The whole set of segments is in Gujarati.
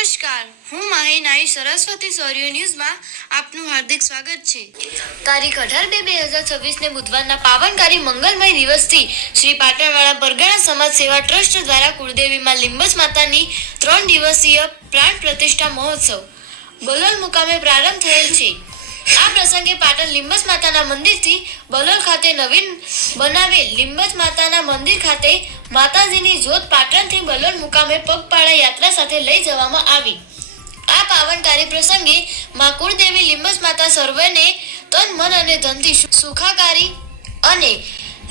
નમસ્કાર, હું માહી નાઈ સરસ્વતી સૌર્ય ન્યૂઝમાં આપનું હાર્દિક સ્વાગત છે। તારીખ 18/2/2026 ને બુધવારના પાવનકારી મંગલમય દિવસથી શ્રી પાટણવાળા પરગણા સમાજ સેવા ટ્રસ્ટ દ્વારા કુળદેવીમાં લીંબચ માતાની 3 દિવસીય પ્રાણ પ્રતિષ્ઠા મહોત્સવ બલોલ મુકામે પ્રારંભ થયેલ છે। આ પ્રસંગે પાટણ લીંબચ માતાના મંદિરથી બલોલ ખાતે નવીન બનાવેલ લીંબચ માતાના મંદિર ખાતે માતાજીની જ્યોત પાટણથી બલોલ મુકામે પગપાળા યાત્રા સાથે લઈ જવામાં આવી। આ પાવનકારી પ્રસંગે માં કુળદેવી લીંબચ માતા સર્વેને તન મન અને ધનથી સુખાકારી અને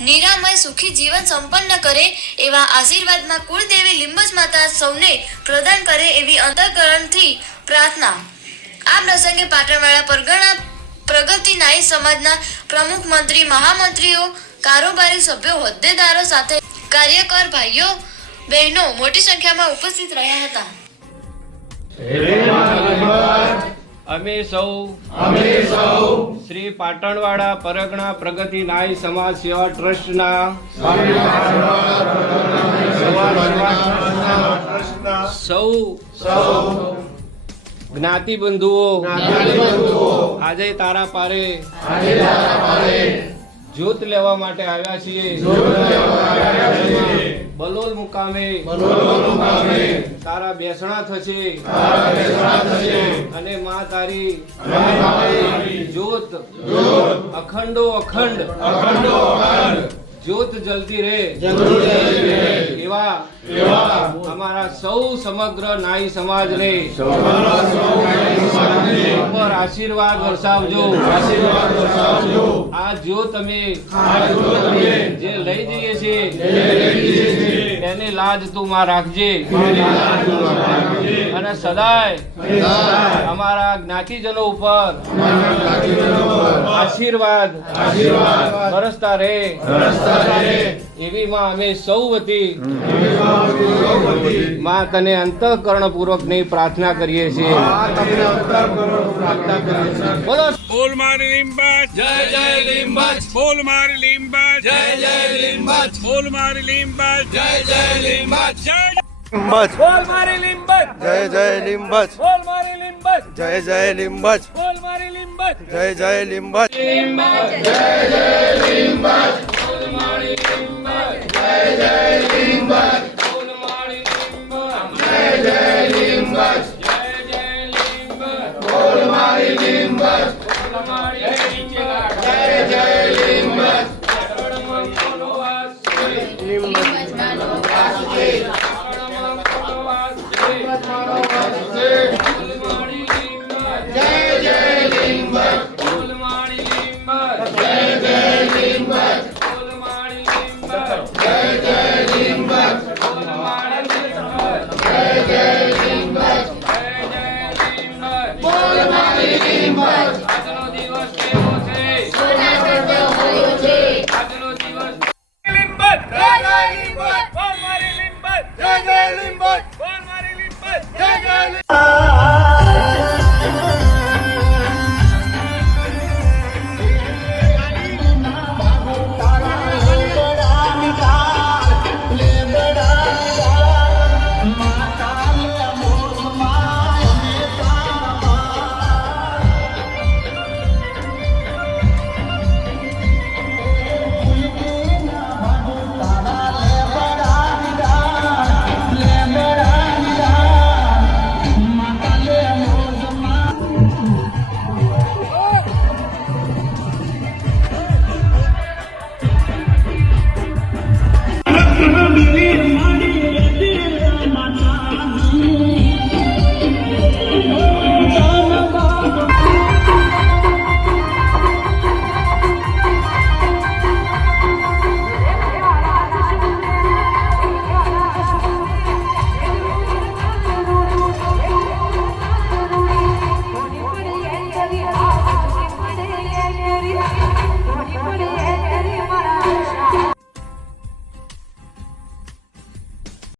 નિરામય સુખી જીવન સંપન્ન કરે એવા આશીર્વાદમાં કુળદેવી લીંબચ માતા સૌને પ્રદાન કરે એવી અંતઃકરણથી પ્રાર્થના। આ પ્રસંગે પાટણવાળા પરગણા પ્રગતિ નાઈ સમાજના પ્રમુખ મંત્રી મહામંત્રીઓ કારોબારી સભ્યો હોદ્દેદારો સાથે કાર્યકર ભાઈઓ બહેનો મોટી સંખ્યામાં ઉપસ્થિત રહ્યા હતા। અમે સૌ શ્રી પાટણવાળા પરગણા પ્રગતિ નાઈ સમાજ સેવા ટ્રસ્ટના સૌ જ્ઞાતિ બંધુઓ આજે તારા પારે જ્યોત લેવા માટે આવ્યા છીએ। બલોલ મુકામે તારા બેસણા થશે અને માં તારી જ્યોત અખંડો અખંડ જ્યોત જલતી રહે એવા અમારા સૌ સમગ્ર નાઈ સમાજને ઉપર આશીર્વાદ વરસાવજો। આ જ્યોત અમે જે લઈ જઈએ છીએ એની લાજ તું માં રાખજે અને સદાય અમારા જ્ઞાતિજનો ઉપર આશીર્વાદ બરસતા રહે એવી માં અમે સૌ વતી માં તને અંતઃકરણ પૂર્વક ની પ્રાર્થના કરીએ છીએ। બોલો બોલ મારી લીંબચ જય જય લીંબચ, બોલ મારી લીંબચ જય જય લીંબચ, બોલ મારી લીંબચ જય જય લીંબચ, જય લીંબચ બોલ મારી લીંબચ જય જય લીંબચ બોલ મારી લીંબચ જય જય લીંબચ બોલ મારી લીંબચ જય જય લીંબચ જય જય લીંબચ, બોલ મારી લીંબચ જય જય લીંબચ, બોલ મારી લીંબચ જય જય